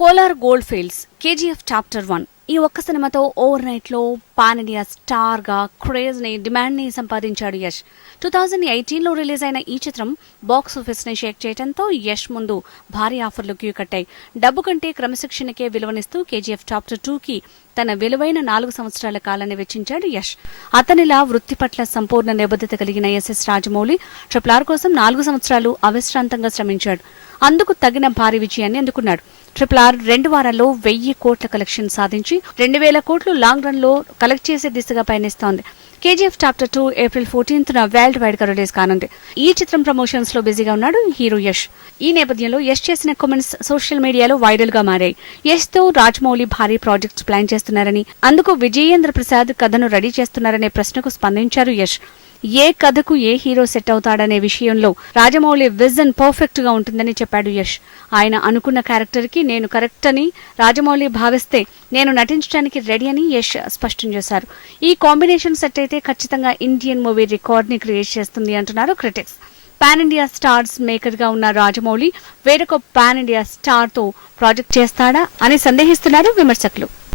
Kolar gold fields KGF chapter one. ఈ ఒక్క సినిమాతో ఓవర్ నైట్లో పాన్ ఇండియా స్టార్గా క్రేజ్ని డిమాండ్ని సంపాదించాడు యష్. టూ థౌజండ్ ఎయిటీన్లో రిలీజ్ అయిన ఈ చిత్రం బాక్స్ ఆఫీస్ని షేక్ చేయడంతో యష్ ముందు భారీ ఆఫర్లు క్యూ కట్టాయి. డబ్బు కంటే క్రమశిక్షణకే విలువనిస్తూ కేజీఎఫ్ చాప్టర్ టూ కి తన విలువైన నాలుగు సంవత్సరాల కాలాన్ని వెచ్చించాడు యష్. అతనిలా వృత్తి పట్ల సంపూర్ణ నిబద్ధత కలిగిన ఎస్ఎస్ రాజమౌళి ట్రిపుల్ ఆర్ కోసం నాలుగు సంవత్సరాలు అవిశ్రాంతంగా శ్రమించాడు. అందుకు తగిన భారీ విజయాన్ని అందుకున్నాడు. ట్రిపుల్ ఆర్ రెండు వారాల్లో వెయ్యి కోట్ల కలెక్షన్ సాధించి రెండు వేల కోట్లు లాంగ్ రన్లో కలెక్ట్ చేసే దిశగా పయనిస్తోంది. KGF chapter two April fourteenth న వరల్డ్ వైడ్గా రిలీజ్ కానుంది. ఈ చిత్రం ప్రమోషన్స్లో బిజీగా ఉన్నాడు హీరో యష్. ఈ నేపథ్యంలో యష్ చేసిన కామెంట్స్ సోషల్ మీడియాలో వైరల్గా మారాయి. యష్తో రాజమౌళి భారీ ప్రాజెక్ట్స్ ప్లాన్ చేస్తున్నారని అందుకు విజయేంద్ర ప్రసాద్ కథను రెడీ చేస్తున్నారనే ప్రశ్నకు స్పందించారు యష్. ఏ కథకు ఏ హీరో సెట్ అవుతాడనే విషయంలో రాజమౌళి విజన్ పర్ఫెక్ట్గా ఉంటుందని చెప్పాడు యష్. ఆయన అనుకున్న క్యారెక్టర్కి నేను కరెక్ట్ అని రాజమౌళి భావిస్తే నేను నటించడానికి రెడీ అని యష్ స్పష్టం చేశారు. ఈ కాంబినేషన్ సెట్ అయితే ఖచ్చితంగా ఇండియన్ మూవీ రికార్డ్ని క్రియేట్ చేస్తుంది అంటున్నారు క్రిటిక్స్. పాన్ ఇండియా స్టార్స్ మేకర్గా ఉన్న రాజమౌళి వేరొక పాన్ ఇండియా స్టార్తో ప్రాజెక్ట్ చేస్తాడా అని సందేహిస్తున్నారు విమర్శకులు.